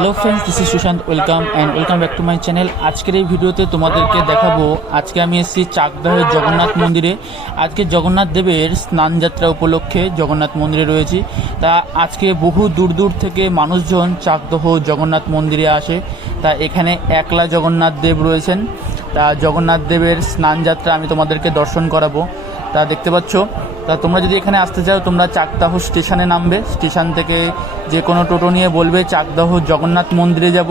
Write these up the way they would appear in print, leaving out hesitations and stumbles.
Hello friends, this is Sushant. Welcome back to my channel. আজকের এই ভিডিওতে তোমাদেরকে দেখাবো, আজকে আমি এসেছি চাকদাহের জগন্নাথ মন্দিরে। আজকে জগন্নাথ দেবের স্নানযাত্রা উপলক্ষে জগন্নাথ মন্দিরে রয়েছি। তা আজকে বহু দূর দূর থেকে মানুষজন চাকদহ জগন্নাথ মন্দিরে আসে। তা এখানে একলা জগন্নাথ দেব রয়েছেন। তা জগন্নাথ দেবের স্নানযাত্রা আমি তোমাদেরকে দর্শন করাবো। তা দেখতে পাচ্ছ। তা তোমরা যদি এখানে আসতে চাও, তোমরা চাকদাহ স্টেশনে নামবে। স্টেশন থেকে যে কোনো টোটো নিয়ে বলবে চাকদাহ জগন্নাথ মন্দিরে যাব,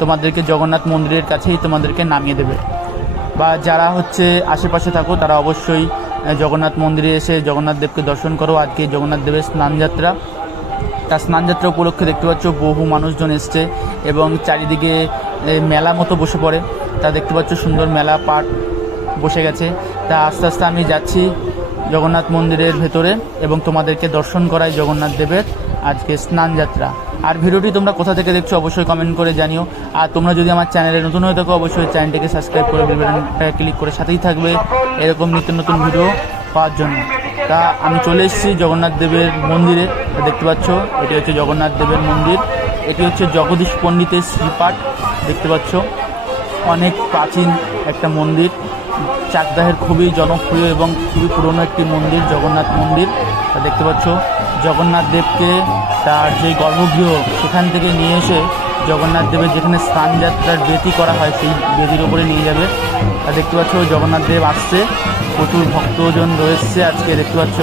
তোমাদেরকে জগন্নাথ মন্দিরের কাছেই তোমাদেরকে নামিয়ে দেবে। বা যারা আশেপাশে থাকো, তারা অবশ্যই জগন্নাথ মন্দিরে এসে জগন্নাথ দেবকে দর্শন করো। আজকে জগন্নাথ দেবের স্নানযাত্রা। তার স্নানযাত্রা উপলক্ষে দেখতে পাচ্ছ বহু মানুষজন এসছে এবং চারিদিকে মেলা মতো বসে পড়ে। তা দেখতে পাচ্ছ সুন্দর মেলা পাট বসে গেছে। তা আস্তে আস্তে আমি যাচ্ছি জগন্নাথ মন্দিরের ভেতরে এবং তোমাদেরকে দর্শন করাই জগন্নাথ দেবের আজকে স্নানযাত্রা। আর ভিডিওটি তোমরা কোথা থেকে দেখছো অবশ্যই কমেন্ট করে জানিও। আর তোমরা যদি আমার চ্যানেলে নতুন হয়ে থাকো, অবশ্যই চ্যানেলটিকে সাবস্ক্রাইব করে বেল বাটনটা ক্লিক করে সাথেই থাকবে এরকম নিত্য নতুন ভিডিও পাওয়ার জন্য। তা আমি চলে এসেছি জগন্নাথ দেবের মন্দিরে। দেখতে পাচ্ছ এটি হচ্ছে জগন্নাথ দেবের মন্দির। এটি হচ্ছে জগদীশ পণ্ডিতের শ্রীপাঠ। দেখতে পাচ্ছ অনেক প্রাচীন একটা মন্দির, চাকদাহের খুবই জনপ্রিয় এবং খুবই পুরনো একটি মন্দির জগন্নাথ মন্দির। তা দেখতে পাচ্ছ জগন্নাথ দেবকে তার যে গর্ভগৃহ সেখান থেকে নিয়ে এসে জগন্নাথ দেবের যেখানে স্নানযাত্রার বেদি করা হয় সেই বেদির ওপরে নিয়ে যাবে। তা দেখতে পাচ্ছ জগন্নাথ দেব আসছে, প্রচুর ভক্তজন রয়েছে আজকে দেখতে পাচ্ছ।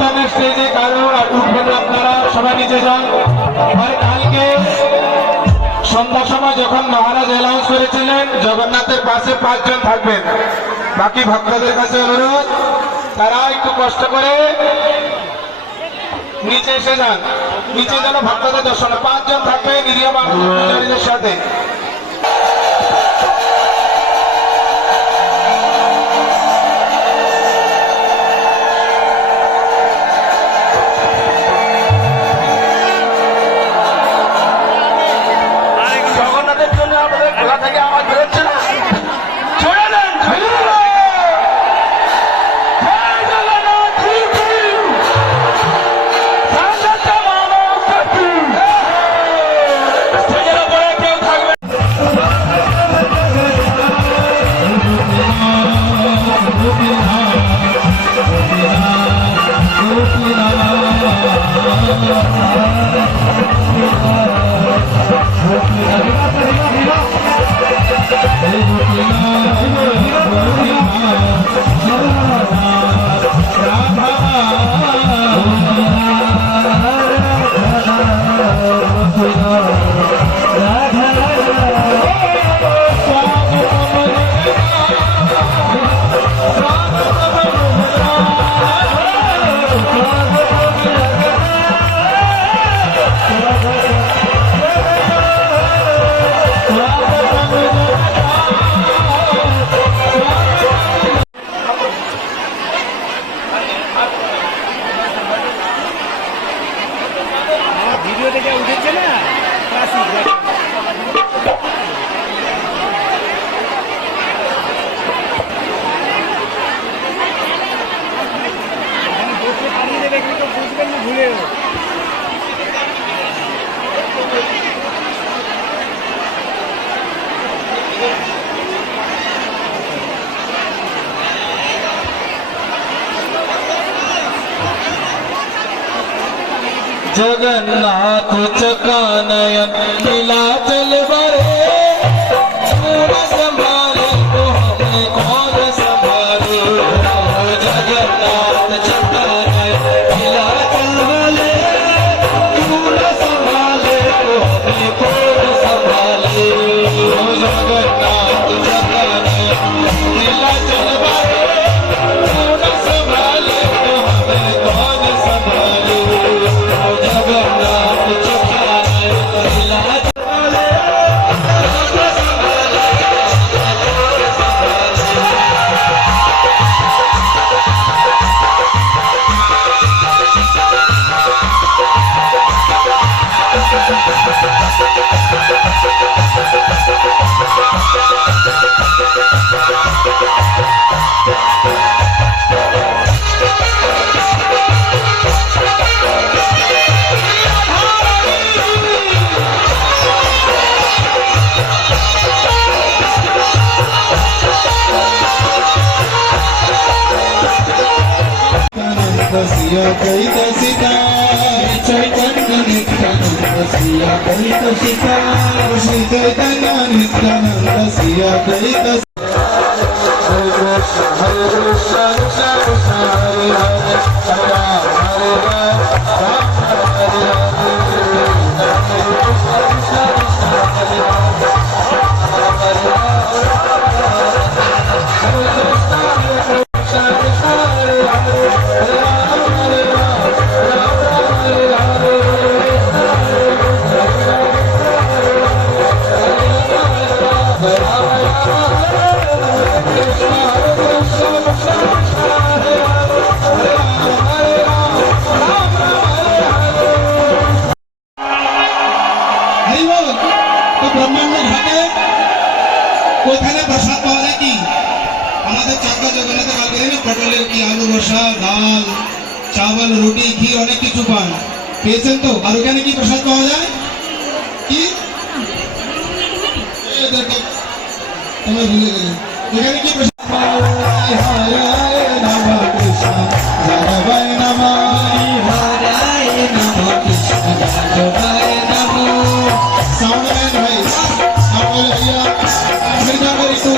অনুষ্ঠানের স্টেজে কারো আর উঠবেন না, আপনারা সবাই নিচে যান। আর কালকে সন্ধ্যার সময় যখন মহারাজ অ্যানাউন্স করেছিলেন জগন্নাথের পাশে 5 জন থাকবেন, বাকি ভক্তদের কাছে অনুরোধ তারা একটু কষ্ট করে নিচে এসে যান। নিচে যেন ভক্তদের দর্শন 5 জন থাকবে নিরীহ মানুষের সাথে। জগন্নাথের জন্য আমাদের খোলা থেকে আমার বেরোচ্ছে না, ছেড়ে দেন, ছেড়ে দেন। जगन्नाथ चकानयन नीलाचल बरे, कौन संभाले तो हमें कौन संभाले। जगन्नाथ चकानयन नीलाचल बरे, कौन संभाले तो हमें कौन संभाले। जगन्नाथ चकानयन नीलाचल बरे, कौन संभाले तो हमें कौन संभाले। जगन्नाथ चकानयन नीलाचल बरे, सिया कहित सीता चैतन्य नित्यानंद सिया कहित सीता श्री चैतन्य नित्यानंद सिया कहित। हरे कृष्ण कृष्ण कृष्ण हरे हरे, हरे राम राम हरे हरे। हरे कृष्ण कृष्ण कृष्ण हरे राम हरे हरे। हरे कृष्ण कृष्ण कृष्ण हरे हरे, हरे राम हरे राम राम राम हरे हरे। ব্রহ্মাণ্ড ঘাটে ওইখানে প্রসাদ পাওয়া যায় কি আমাদের চাকদা জগন্নাথে কালকে দিনে পটলের কি আলু রসা, ডাল, চাवल, রুটি, ক্ষীর অনেক কিছু পান, পেয়েছেন তো? আর ওখানে কি প্রসাদ পাওয়া যায় কি তুমি ভুলে গেলে ওখানে কি প্রসাদ? হরে নমঃ কৃষ্ণ যাদবায় নমঃ, হরে নমঃ কৃষ্ণ যাদবায় নমঃ। সাউন্ড ম্যান ভাই সাউন্ড ভাইয়া মৃদঙ্গের একটু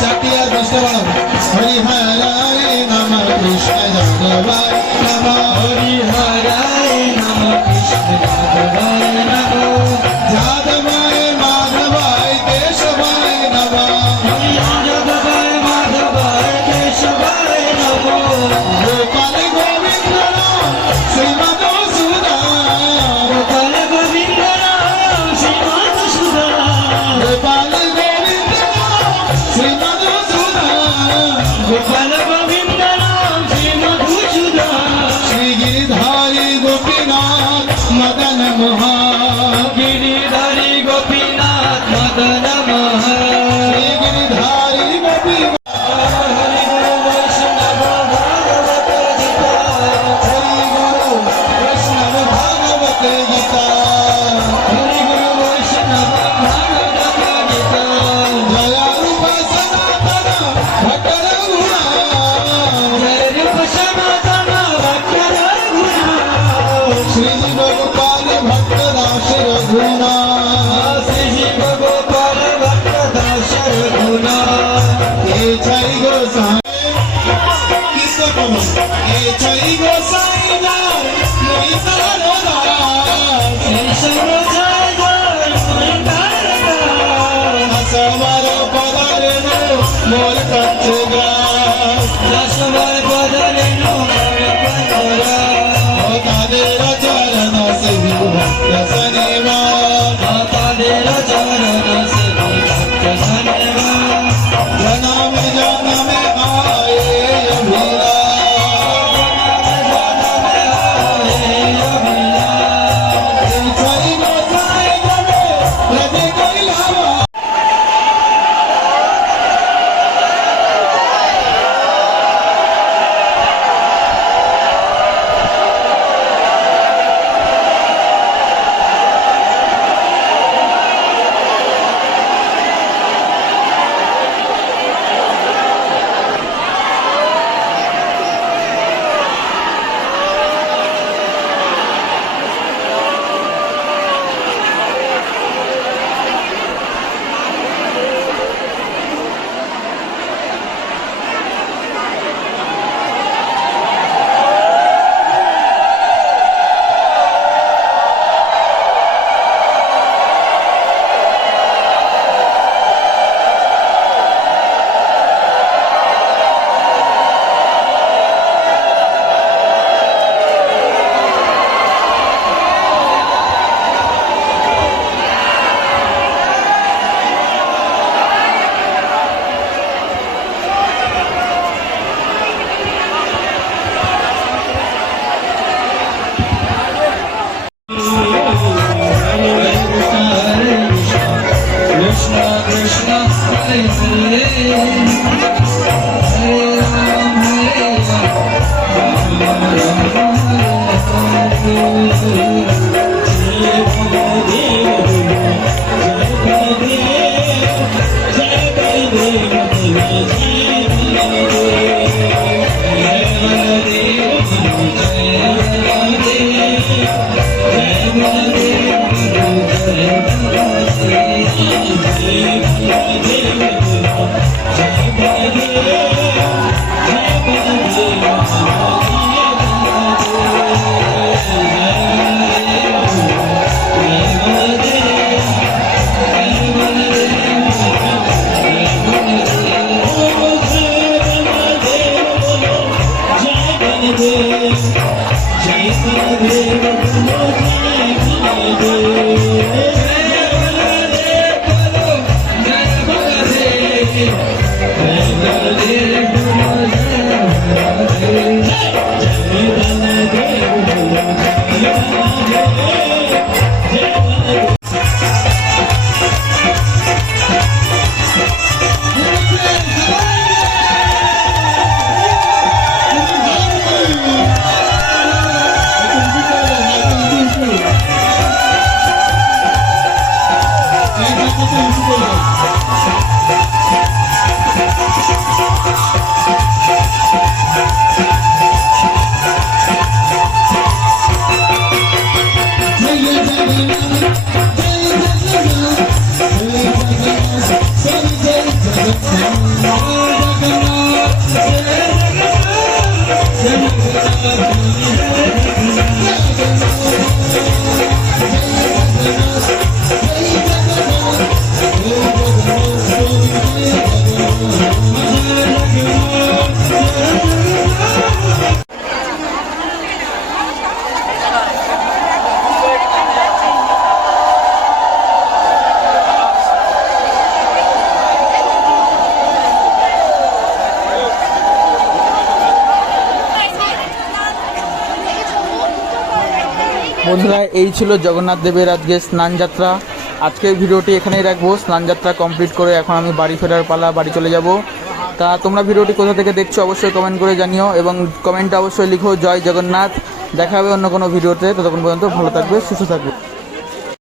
4টি আর 20টা বাড়াবো। হরি হরে নমঃ কৃষ্ণ যাদবায় নমঃ। এ চাই গোসাই যার মই তার দাস সব চাই যার মই তার দাস আসবার পদারে মোর কাছে গ্রাস আসবার পদারে মোর কাছে গ্রাস ও তাদের চরণ সেবি ভক্ত সনেবা ও তাদের চরণ সেবি ভক্ত সনেবা জনম জনমে আয়ে অভিলাষ বন্ধুরা, এই ছিল জগন্নাথ দেবের আজকে স্নানযাত্রা। আজকের ভিডিওটি এখানেই রাখবো। স্নানযাত্রা কমপ্লিট করে এখন আমি বাড়ি ফেরার পালা, বাড়ি চলে যাব। তা তোমরা ভিডিওটি কোথা থেকে দেখছো অবশ্যই কমেন্ট করে জানিও, এবং কমেন্টে অবশ্যই লিখো জয় জগন্নাথ। দেখা হবে অন্য কোনো ভিডিওতে। ততক্ষণ পর্যন্ত ভালো থাকবে, সুস্থ থাকবে।